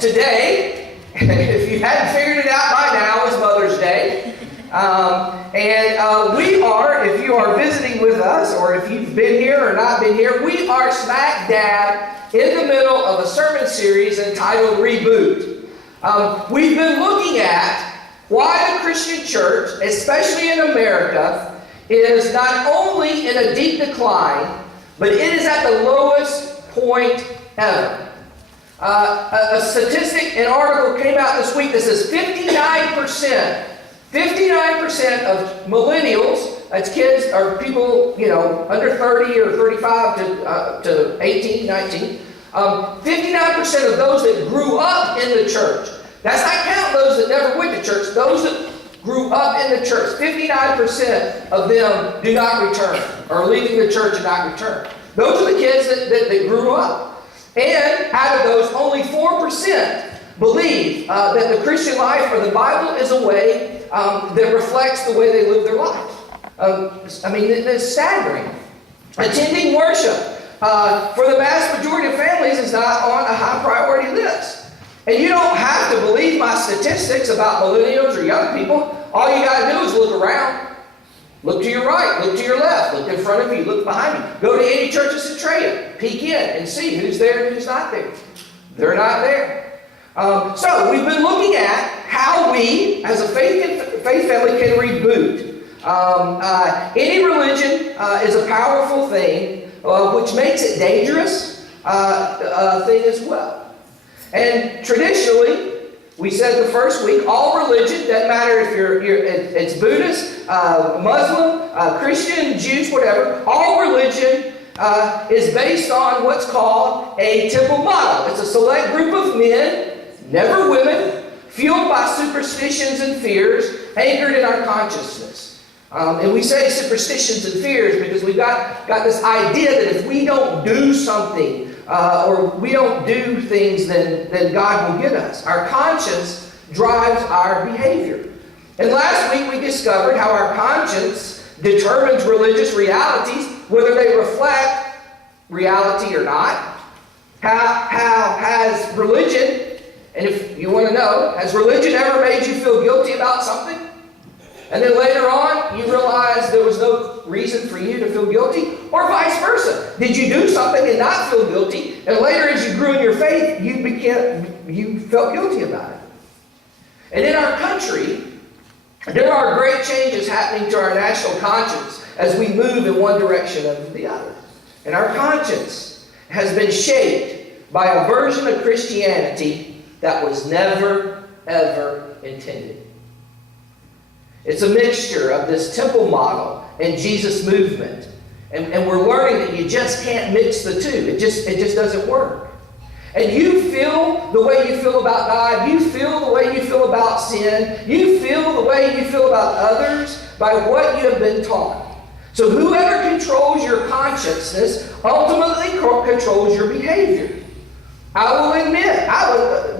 today, if you hadn't figured it out by now, is Mother's Day. We are, if you are visiting with us, or if you've been here or not been here, we are smack dab in the middle of a sermon series entitled Reboot. We've been looking at why the Christian church, especially in America, is not only in a deep decline, but it is at the lowest point ever. A statistic, an article came out this week that says 59% of millennials, that's kids or people, under 30 or 35 to 18, 19, 59% of those that grew up in the church. That's not counting those that never went to church. Those that grew up in the church, 59% of them do not return, or leaving the church and not return. Those are the kids that grew up. And out of those, only 4% believe that the Christian life or the Bible is a way that reflects the way they live their life. It's staggering. Attending worship for the vast majority of families is not on a high priority list. And you don't have to believe my statistics about millennials or young people. All you got to do is look around. Look to your right, look to your left, look in front of you, look behind you. Go to any church in Centralia, peek in and see who's there and who's not there. They're not there. So we've been looking at how we, as a faith family, can reboot. Any religion is a powerful thing, which makes it dangerous thing as well. And traditionally, we said the first week, all religion, doesn't matter if it's Buddhist, Muslim, Christian, Jews, whatever, all religion is based on what's called a temple model. It's a select group of men, never women, fueled by superstitions and fears, anchored in our consciousness. And we say superstitions and fears because we've got this idea that if we don't do something, or we don't do things, then God will get us. Our conscience drives our behavior. And last week we discovered how our conscience determines religious realities, whether they reflect reality or not. How has religion, and if you want to know, has religion ever made you feel guilty about something? And then later on, you realize there was no reason for you to feel guilty, or vice versa. Did you do something and not feel guilty, and later as you grew in your faith, you felt guilty about it? And in our country, there are great changes happening to our national conscience as we move in one direction or the other. And our conscience has been shaped by a version of Christianity that was never, ever intended. It's a mixture of this temple model and Jesus movement. And we're learning that you just can't mix the two. It just doesn't work. And you feel the way you feel about God. You feel the way you feel about sin. You feel the way you feel about others by what you have been taught. So whoever controls your consciousness ultimately controls your behavior. I will admit,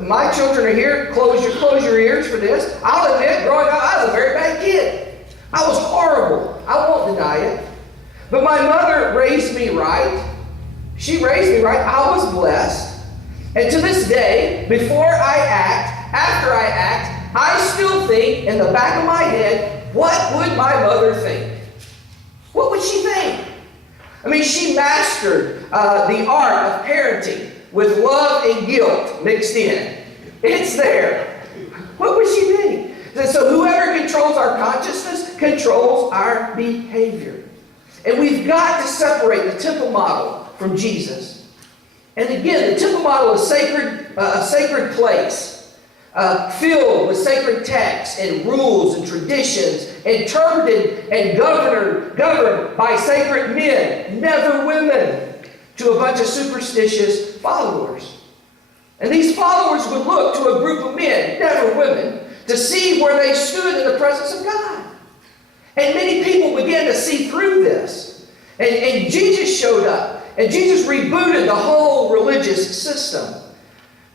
my children are here, close your ears for this. I'll admit, growing up, I was a very bad kid. I was horrible. I won't deny it. But my mother raised me right. She raised me right. I was blessed. And to this day, before I act, after I act, I still think in the back of my head, what would my mother think? What would she think? She mastered the art of parenting with love and guilt mixed in. It's there. What would she think? So whoever controls our consciousness controls our behavior. And we've got to separate the temple model from Jesus. And again, the temple model is a sacred place, filled with sacred texts and rules and traditions, interpreted and governed by sacred men, never women, to a bunch of superstitious followers. And these followers would look to a group of men, never women, to see where they stood in the presence of God. And many people began to see through this. And Jesus showed up. And Jesus rebooted the whole religious system.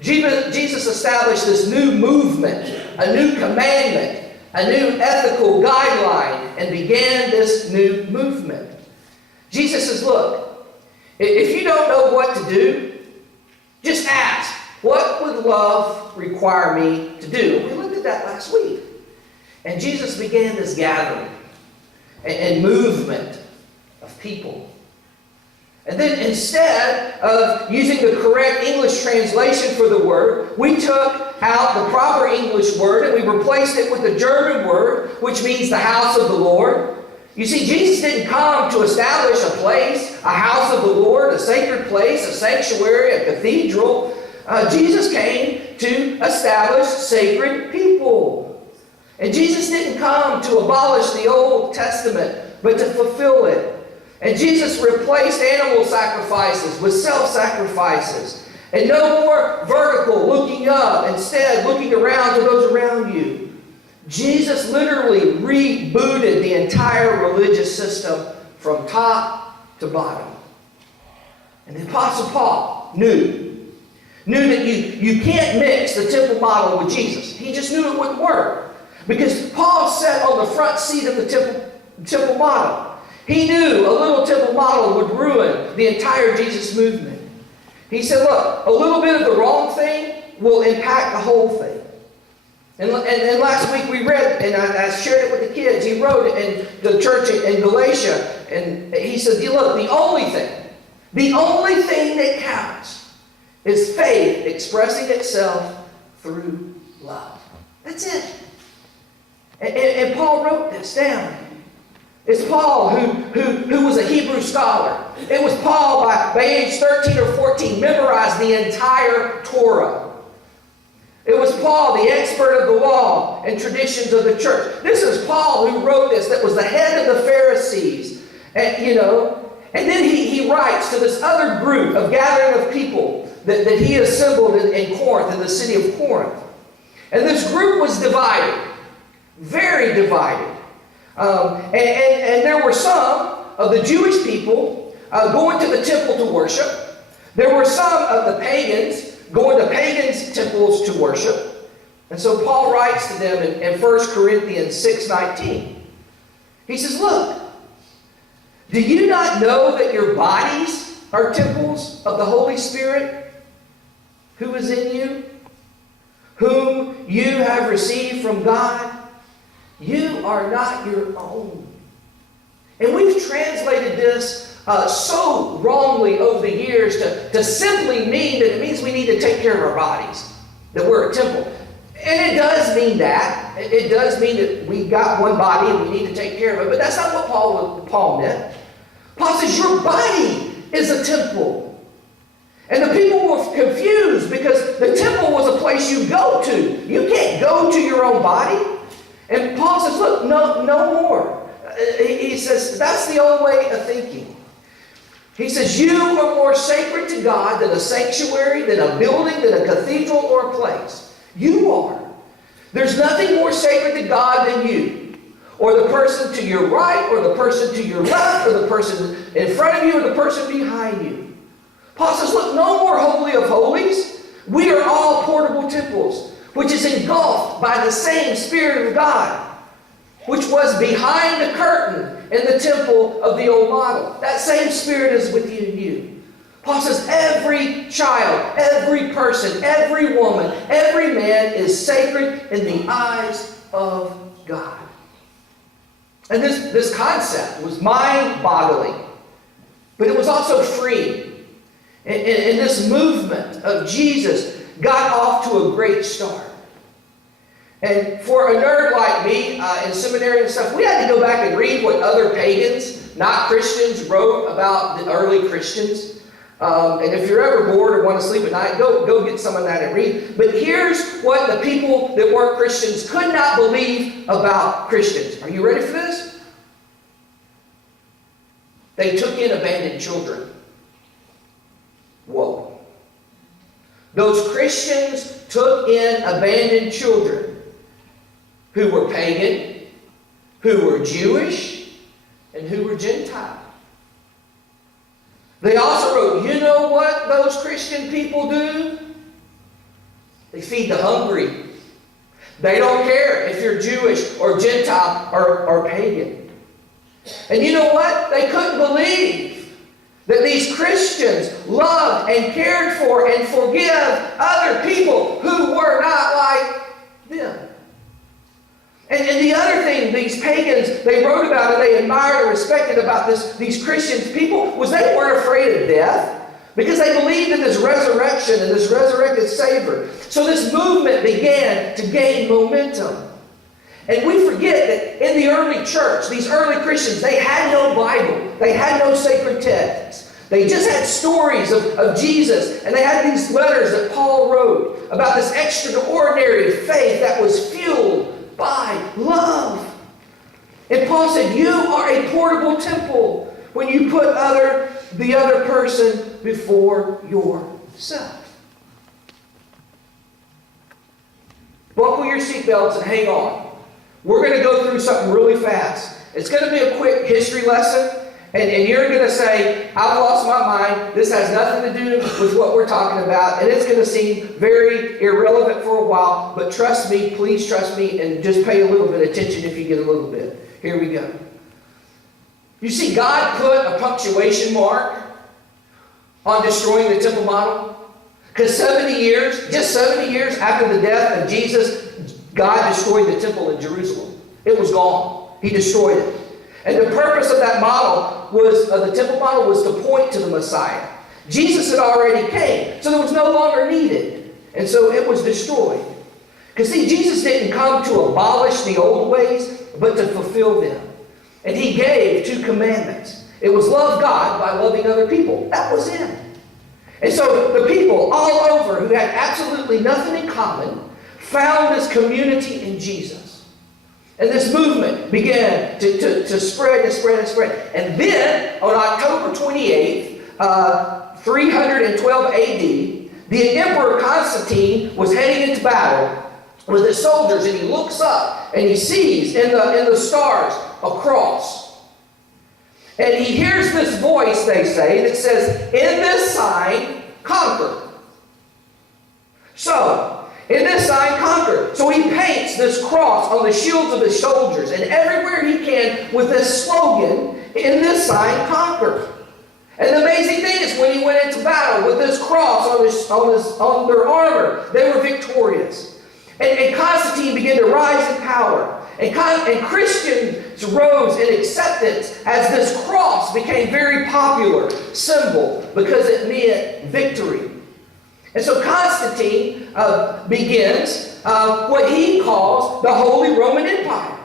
Jesus established this new movement, a new commandment, a new ethical guideline, and began this new movement. Jesus says, look, if you don't know what to do, just ask. What would love require me to do? We looked at that last week. And Jesus began this gathering and movement of people. And then instead of using the correct English translation for the word, we took out the proper English word and we replaced it with the German word, which means the house of the Lord. You see, Jesus didn't come to establish a place, a house of the Lord, a sacred place, a sanctuary, a cathedral. Jesus came to establish sacred people. And Jesus didn't come to abolish the Old Testament, but to fulfill it. And Jesus replaced animal sacrifices with self-sacrifices. And no more vertical, looking up, instead looking around to those around you. Jesus literally rebooted the entire religious system from top to bottom. And the Apostle Paul knew that you can't mix the temple model with Jesus. He just knew it wouldn't work. Because Paul sat on the front seat of the temple model. He knew a little temple model would ruin the entire Jesus movement. He said, look, a little bit of the wrong thing will impact the whole thing. And last week we read, and I shared it with the kids, he wrote it in the church in Galatia, and he said, look, the only thing that counts is faith expressing itself through love. That's it. And Paul wrote this down. It's Paul who was a Hebrew scholar. It was Paul by age 13 or 14 memorized the entire Torah. It was Paul, the expert of the law and traditions of the church. This is Paul who wrote this, that was the head of the Pharisees. And then he writes to this other group of gathering of people that he assembled in Corinth, in the city of Corinth. And this group was divided, very divided. And there were some of the Jewish people going to the temple to worship. There were some of the pagans going to pagans' temples to worship. And so Paul writes to them in 1 Corinthians 6:19. He says, look, do you not know that your bodies are temples of the Holy Spirit who is in you, whom you have received from God? You are not your own. And we've translated this so wrongly over the years to simply mean that it means we need to take care of our bodies, that we're a temple. And it does mean that. It does mean that we've got one body and we need to take care of it. But that's not what Paul meant. Paul says your body is a temple. And the people were confused because the temple was a place you go to. You can't go to your own body. And Paul says, look, no more. He says, that's the old way of thinking. He says, you are more sacred to God than a sanctuary, than a building, than a cathedral or a place. You are. There's nothing more sacred to God than you, or the person to your right, or the person to your left, or the person in front of you, or the person behind you. Paul says, look, no more holy of holies. We are all portable temples, which is engulfed by the same Spirit of God, which was behind the curtain in the temple of the old model. That same Spirit is within you. Paul says every child, every person, every woman, every man is sacred in the eyes of God. And this concept was mind-boggling, but it was also freeing. And this movement of Jesus got off to a great start. And for a nerd like me, in seminary and stuff, we had to go back and read what other pagans, not Christians, wrote about the early Christians. And if you're ever bored or want to sleep at night, go get some of that and read. But here's what the people that weren't Christians could not believe about Christians. Are you ready for this? They took in abandoned children. Whoa. Those Christians took in abandoned children who were pagan, who were Jewish, and who were Gentile. They also wrote, you know what those Christian people do? They feed the hungry. They don't care if you're Jewish or Gentile or pagan. And you know what? They couldn't believe That these Christians loved and cared for and forgive other people who were not like them. And the other thing these pagans, they wrote about and they admired and respected about these Christian people was they weren't afraid of death because they believed in this resurrection and this resurrected Savior. So this movement began to gain momentum. And we forget that in the early church, these early Christians, they had no Bible. They had no sacred texts. They just had stories of Jesus. And they had these letters that Paul wrote about this extraordinary faith that was fueled by love. And Paul said, you are a portable temple when you put the other person before yourself. Buckle your seatbelts and hang on. We're going to go through something really fast. It's going to be a quick history lesson. And you're going to say, I've lost my mind. This has nothing to do with what we're talking about. And it's going to seem very irrelevant for a while. But trust me, please trust me, and just pay a little bit of attention if you get a little bit. Here we go. You see, God put a punctuation mark on destroying the temple model. Because just 70 years after the death of Jesus, God destroyed the temple in Jerusalem. It was gone. He destroyed it. And the purpose of that model the temple model was to point to the Messiah. Jesus had already came, so it was no longer needed. And so it was destroyed. Because see, Jesus didn't come to abolish the old ways, but to fulfill them. And He gave 2 commandments. It was love God by loving other people. That was it. And so the people all over who had absolutely nothing in common found this community in Jesus. And this movement began to spread and spread and spread. And then, on October 28th, 312 AD, the Emperor Constantine was heading into battle with his soldiers, and he looks up and he sees in the stars a cross. And he hears this voice, they say, that says, in this sign, conquer. So, in this sign, conquer. So he paints this cross on the shields of his soldiers, and everywhere he can with this slogan, in this sign, conquer. And the amazing thing is when he went into battle with this cross on their armor, they were victorious. And Constantine began to rise in power. And Christians rose in acceptance as this cross became a very popular symbol because it meant victory. And so Constantine begins what he calls the Holy Roman Empire.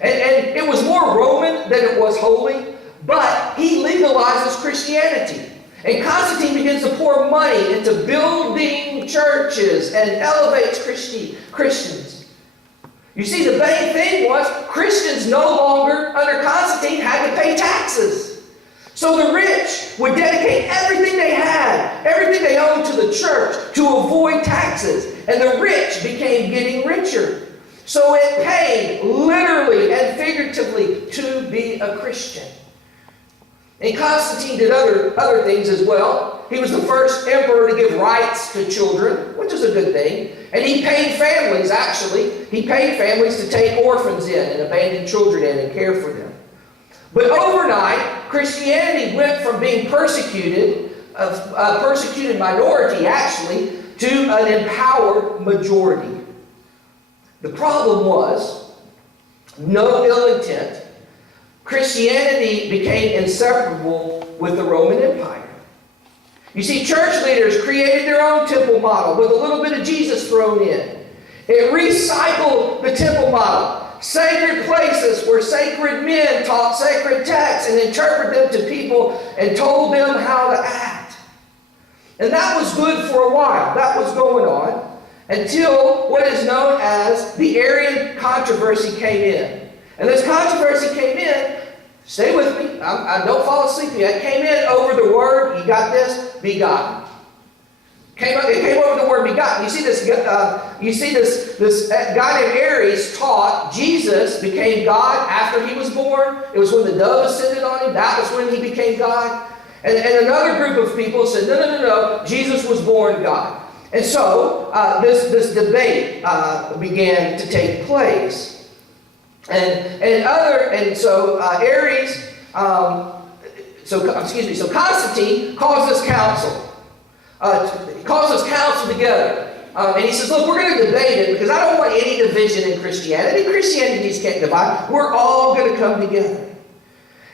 And it was more Roman than it was holy, but he legalizes Christianity. And Constantine begins to pour money into building churches and elevates Christians. You see, the main thing was Christians no longer, under Constantine, had to pay taxes. So the rich would dedicate everything they had, everything they owned to the church to avoid taxes. And the rich became getting richer. So it paid literally and figuratively to be a Christian. And Constantine did other things as well. He was the first emperor to give rights to children, which is a good thing. And he paid families, actually. He paid families to take orphans in and abandoned children in and care for them. But overnight, Christianity went from being persecuted, a persecuted minority actually, to an empowered majority. The problem was, no ill intent, Christianity became inseparable with the Roman Empire. You see, church leaders created their own temple model with a little bit of Jesus thrown in. It recycled the temple model. Sacred places where sacred men taught sacred texts and interpreted them to people and told them how to act. And that was good for a while. That was going on until what is known as the Arian controversy came in. And this controversy came in, stay with me, I don't fall asleep yet, came in over the word, you got this, begotten. It came over the word begotten. You see this guy named Aries taught Jesus became God after he was born. It was when the dove ascended on him. That was when he became God. And another group of people said, no, Jesus was born God. And so this debate began to take place. And so Aries So Constantine calls this council. He calls this council together. And he says, look, we're going to debate it because I don't want any division in Christianity. Christianity just can't divide. We're all going to come together.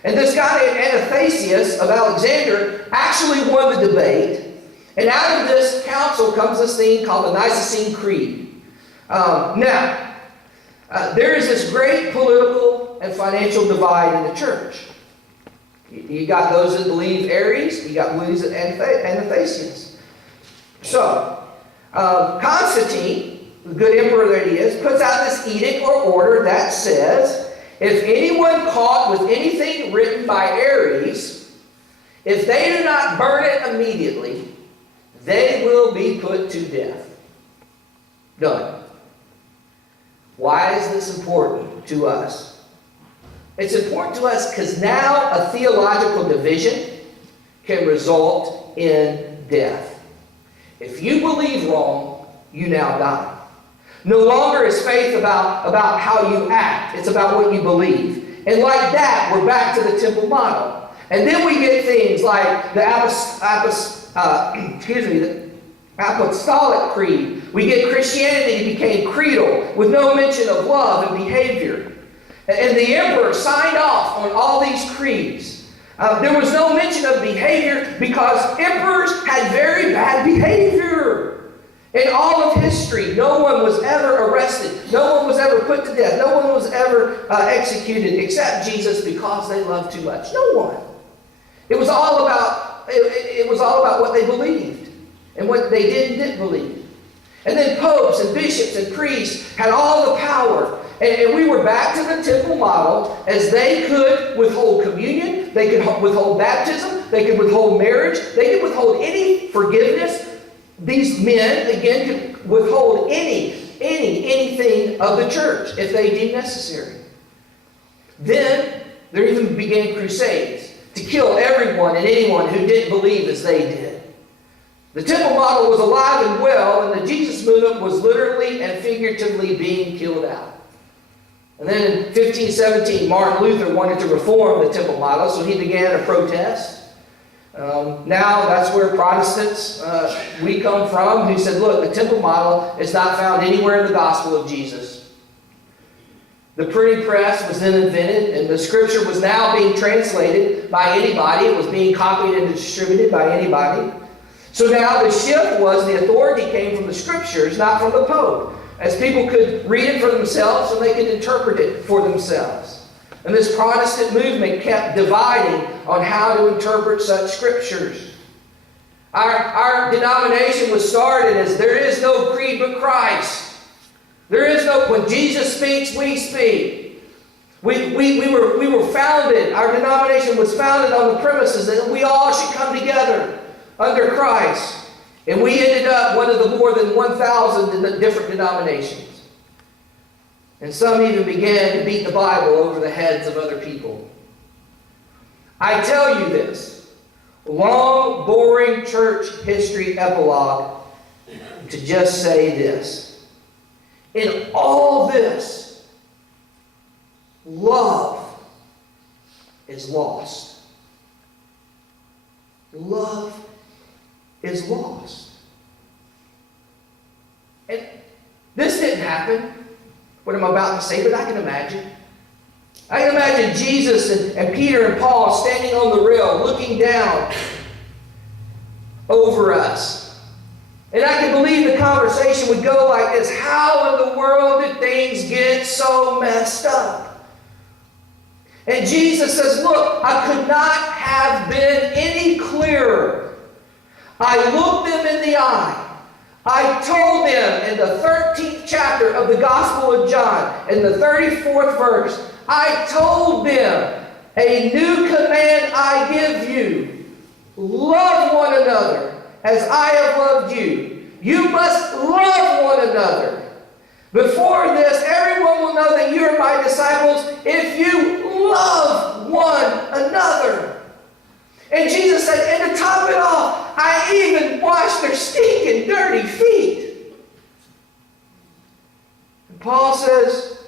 And this guy named Anastasius of Alexander actually won the debate. And out of this council comes this thing called the Nicene Creed. There is this great political and financial divide in the church. You got those that believe Aries, you got believers that Anastasius. So, Constantine, the good emperor that he is, puts out this edict or order that says, if anyone caught with anything written by Aries, if they do not burn it immediately, they will be put to death. Done. Why is this important to us? It's important to us because now a theological division can result in death. If you believe wrong, you now die. No longer is faith about how you act. It's about what you believe. And like that, we're back to the temple model. And then we get things like the Apostolic Creed. We get Christianity became creedal with no mention of love and behavior. And the emperor signed off on all these creeds. There was no mention of behavior because emperors had very bad behavior. In all of history, no one was ever arrested. No one was ever put to death. No one was ever executed except Jesus because they loved too much. No one. It was all about what they believed and what they didn't believe. And then popes and bishops and priests had all the power. And we were back to the temple model as they could withhold communion, they could withhold baptism, they could withhold marriage, they could withhold any forgiveness. These men, again, could withhold anything of the church if they deemed necessary. Then there even began crusades to kill everyone and anyone who didn't believe as they did. The temple model was alive and well, and the Jesus movement was literally and figuratively being killed out. And then in 1517, Martin Luther wanted to reform the temple model, so he began a protest. Now that's where Protestants, we come from, who said, look, the temple model is not found anywhere in the gospel of Jesus. The printing press was then invented, and the scripture was now being translated by anybody. It was being copied and distributed by anybody. So now the shift was the authority came from the scriptures, not from the Pope, as people could read it for themselves and they could interpret it for themselves. And this Protestant movement kept dividing on how to interpret such scriptures. Our denomination was started as there is no creed but Christ. There is no, when Jesus speaks, we speak. We were founded, our denomination was founded on the premises that we all should come together under Christ. And we ended up one of the more than 1,000 different denominations. And some even began to beat the Bible over the heads of other people. I tell you this, long, boring church history epilogue to just say this. In all this, love is lost. Love is lost. And this didn't happen, what I'm about to say, but I can imagine. I can imagine Jesus and Peter and Paul standing on the rail looking down over us. And I can believe the conversation would go like this. How in the world did things get so messed up? And Jesus says, look, I could not have been any clearer. I looked them in the eye. I told them in the 13th chapter of the Gospel of John, in the 34th verse, I told them, a new command I give you. Love one another as I have loved you. You must love one another. Before this, everyone will know that you are my disciples if you love one another. And Jesus said, and to top it off, I even washed their stinking dirty feet. And Paul says,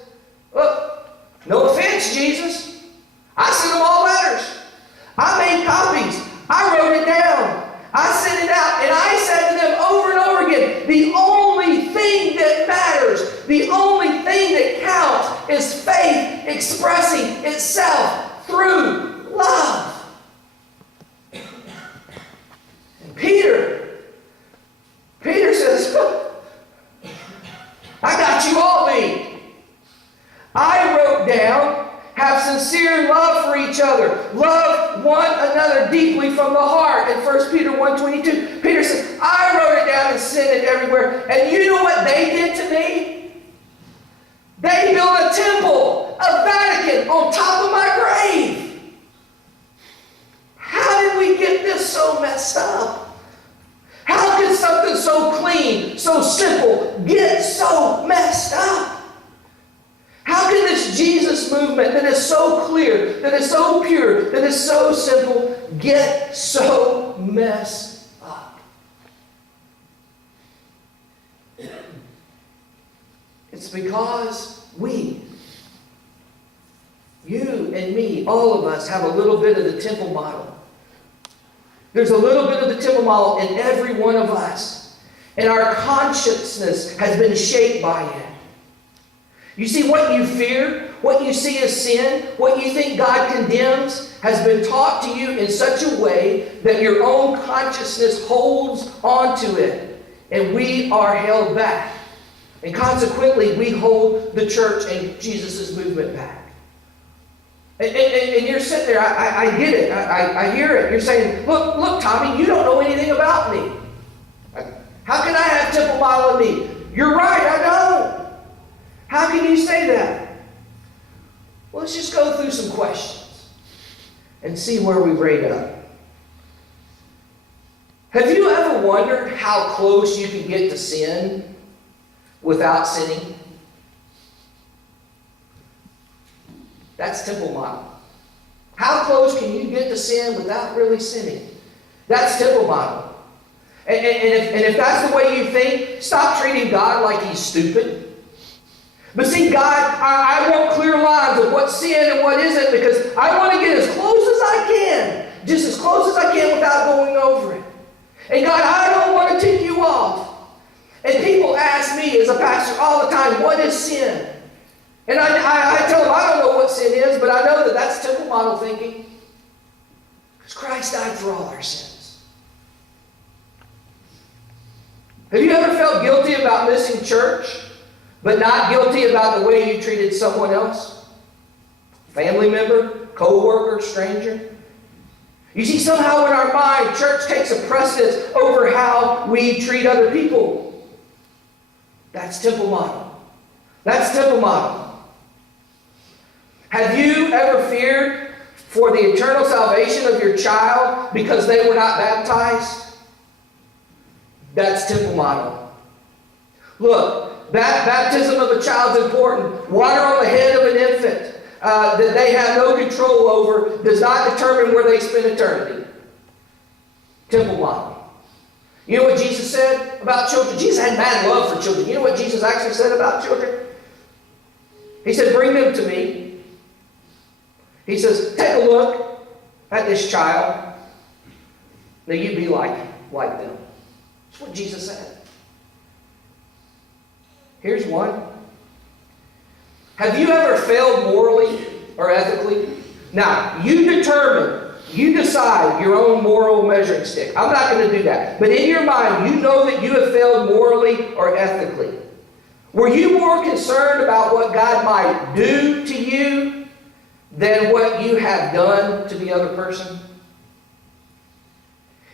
look, no offense, Jesus. I sent them all letters. I made copies another. Love one another deeply from the heart. In 1 Peter 1:22, Peter says, I wrote it down and sent it everywhere. And you know what they did to me? They built a temple, a Vatican, on top of my grave. How did we get this so messed up? How could something so clean, so simple, get so messed up? How can this Jesus movement that is so clear, that is so pure, that is so simple, get so messed up? It's because we, you and me, all of us, have a little bit of the temple model. There's a little bit of the temple model in every one of us. And our consciousness has been shaped by it. You see, what you fear, what you see as sin, what you think God condemns, has been taught to you in such a way that your own consciousness holds onto it. And we are held back. And consequently, we hold the church and Jesus' movement back. And you're sitting there, I get it, I hear it. You're saying, look, Tommy, you don't know anything about me. How can I have temple model in me? You're right, I don't. How can you say that? Well, let's just go through some questions and see where we rate up. Have you ever wondered how close you can get to sin without sinning? That's temple model. How close can you get to sin without really sinning? That's temple model. And if that's the way you think, stop treating God like He's stupid. But see, God, I want clear lines of what's sin and what isn't, because I want to get as close as I can, just as close as I can without going over it. And God, I don't want to tick you off. And people ask me as a pastor all the time, what is sin? And I tell them, I don't know what sin is, but I know that that's temple model thinking. Because Christ died for all our sins. Have you ever felt guilty about missing church, but not guilty about the way you treated someone else? Family member, co-worker, stranger? You see, somehow in our mind, church takes a precedence over how we treat other people. That's temple model. That's temple model. Have you ever feared for the eternal salvation of your child because they were not baptized? That's temple model. Look, baptism of a child is important. Water on the head of an infant that they have no control over does not determine where they spend eternity. Temple model. You know what Jesus said about children? Jesus had mad love for children. You know what Jesus actually said about children? He said, bring them to me. He says, take a look at this child. Now you be like them. That's what Jesus said. Here's one. Have you ever failed morally or ethically? Now, you decide your own moral measuring stick. I'm not going to do that. But in your mind, you know that you have failed morally or ethically. Were you more concerned about what God might do to you than what you have done to the other person?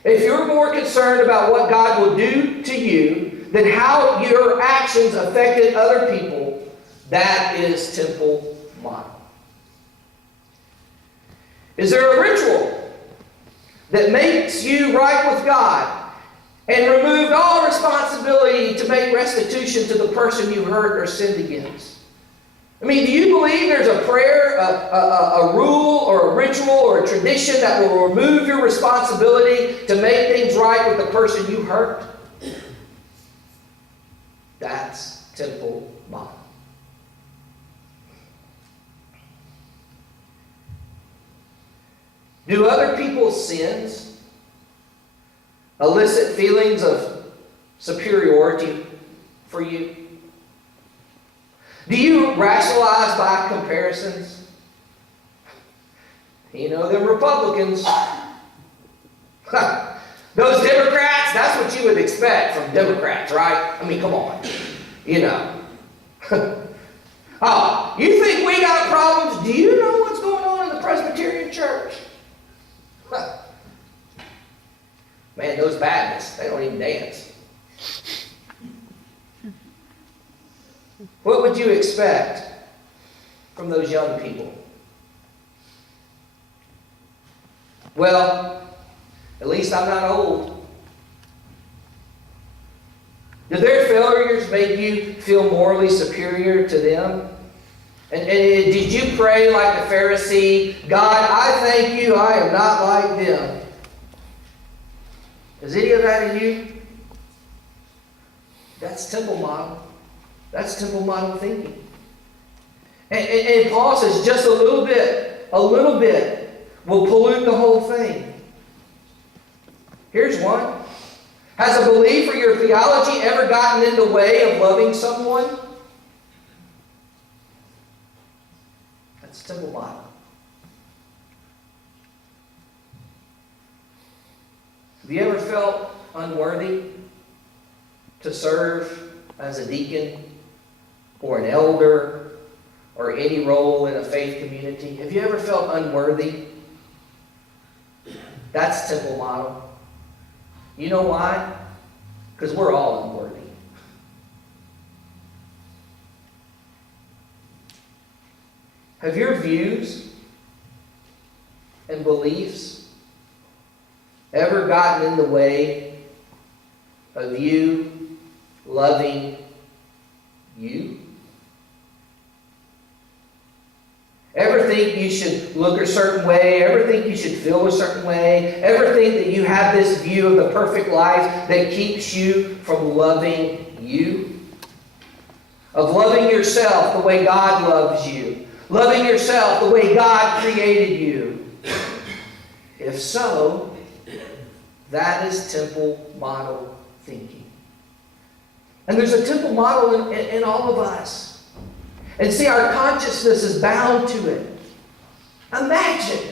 If you're more concerned about what God will do to you than how your actions affected other people, that is temple model. Is there a ritual that makes you right with God and removed all responsibility to make restitution to the person you hurt or sinned against? I mean, do you believe there's a prayer, a rule, or a ritual, or a tradition that will remove your responsibility to make things right with the person you hurt? That's temple model. Do other people's sins elicit feelings of superiority for you? Do you rationalize by comparisons? You know, them Republicans, those Democrats, that's what you would expect from Democrats, right? I mean, come on. You know. Oh, you think we got problems? Do you know what's going on in the Presbyterian church. Huh. Man, those Baptists, they don't even dance. What would you expect from those young people? Well, at least I'm not old. Did their failures make you feel morally superior to them? And did you pray like the Pharisee, God, I thank you, I am not like them? Is any of that in you? That's temple model. That's temple model thinking. And Paul says just a little bit will pollute the whole thing. Here's one. Has a belief or your theology ever gotten in the way of loving someone? That's temple model. Have you ever felt unworthy to serve as a deacon or an elder or any role in a faith community? Have you ever felt unworthy? That's temple model. You know why? Because we're all unworthy. Have your views and beliefs ever gotten in the way of you loving you? Ever think you should look a certain way? Ever think you should feel a certain way? Ever think that you have this view of the perfect life that keeps you from loving you? Of loving yourself the way God loves you. Loving yourself the way God created you. If so, that is temple model thinking. And there's a temple model in all of us. And see, our consciousness is bound to it. Imagine.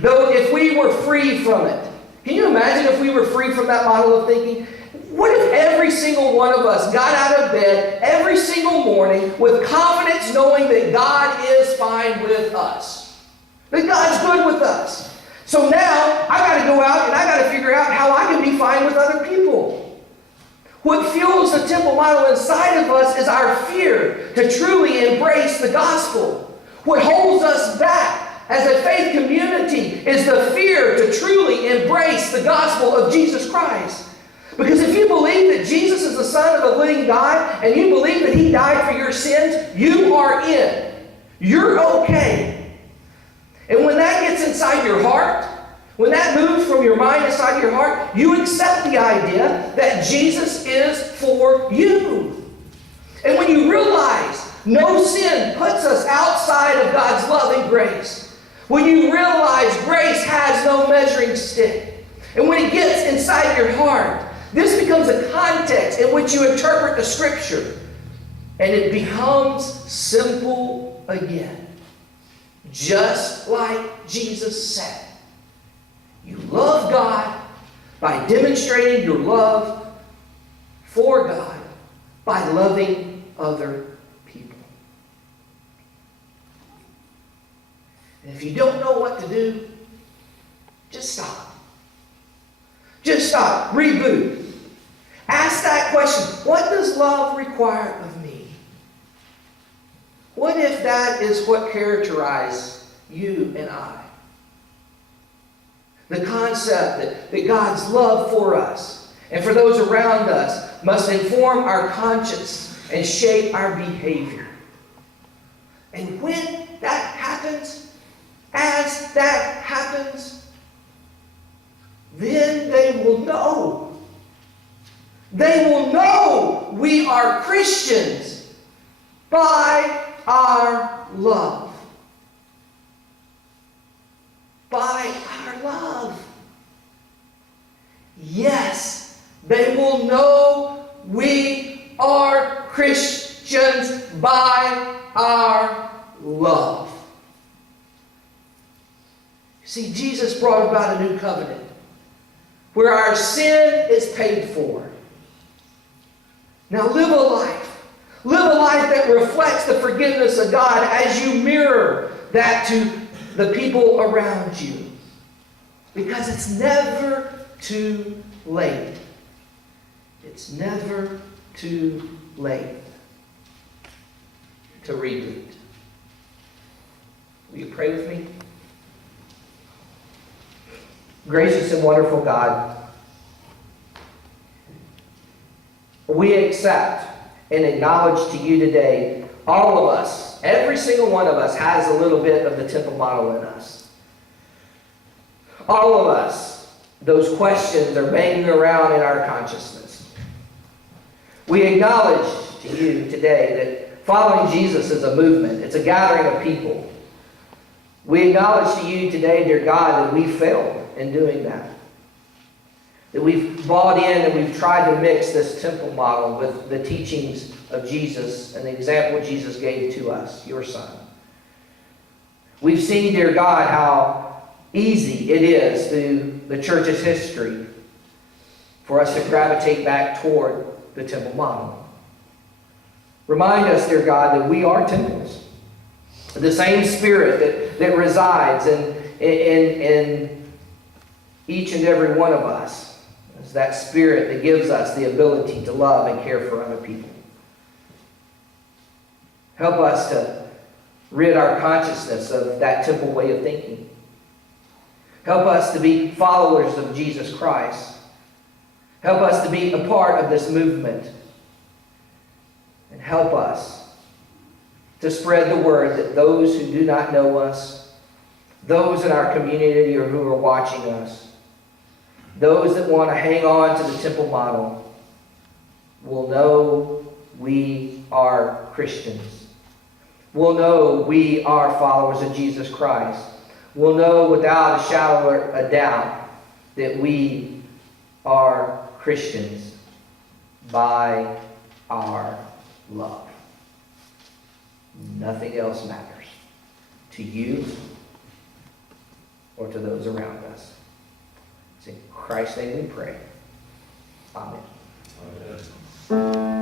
Though if we were free from it. Can you imagine if we were free from that model of thinking? What if every single one of us got out of bed every single morning with confidence knowing that God is fine with us? That God's good with us. So now, I got to go out and I got to figure out how I can be fine with other people. What fuels the temple model inside of us is our fear to truly embrace the gospel. What holds us back as a faith community is the fear to truly embrace the gospel of Jesus Christ. Because if you believe that Jesus is the Son of the living God and you believe that He died for your sins, you are in. You're okay. And when that gets inside your heart, when that moves from your mind inside your heart, you accept the idea that Jesus is for you. And when you realize no sin puts us outside of God's love and grace, when you realize grace has no measuring stick, and when it gets inside your heart, this becomes a context in which you interpret the Scripture, and it becomes simple again. Just like Jesus said. You love God by demonstrating your love for God by loving other people. And if you don't know what to do, just stop. Just stop. Reboot. Ask that question. What does love require of me? What if that is what characterizes you and I? The concept that God's love for us and for those around us must inform our conscience and shape our behavior. And when that happens, as that happens, then they will know. They will know we are Christians by our love. By our love. Yes, they will know we are Christians by our love. See, Jesus brought about a new covenant where our sin is paid for. Now live a life. Live a life that reflects the forgiveness of God as you mirror that to the people around you. Because it's never too late. It's never too late to reboot. Will you pray with me? Gracious and wonderful God, we accept and acknowledge to you today, all of us, every single one of us has a little bit of the temple model in us. All of us, those questions are banging around in our consciousness. We acknowledge to you today that following Jesus is a movement. It's a gathering of people. We acknowledge to you today, dear God, that we failed in doing that. That we've bought in and we've tried to mix this temple model with the teachings of Jesus and the example Jesus gave to us, your Son. We've seen, dear God, how easy it is through the church's history for us to gravitate back toward the temple model. Remind us, dear God, that we are temples. The same Spirit that resides in each and every one of us is that Spirit that gives us the ability to love and care for other people. Help us to rid our consciousness of that temple way of thinking. Help us to be followers of Jesus Christ. Help us to be a part of this movement. And help us to spread the word that those who do not know us, those in our community or who are watching us, those that want to hang on to the temple model, will know we are Christians. Will know we are followers of Jesus Christ. Will know without a shadow of a doubt that we are Christians by our love. Nothing else matters to you or to those around us. It's in Christ's name we pray. Amen. Amen.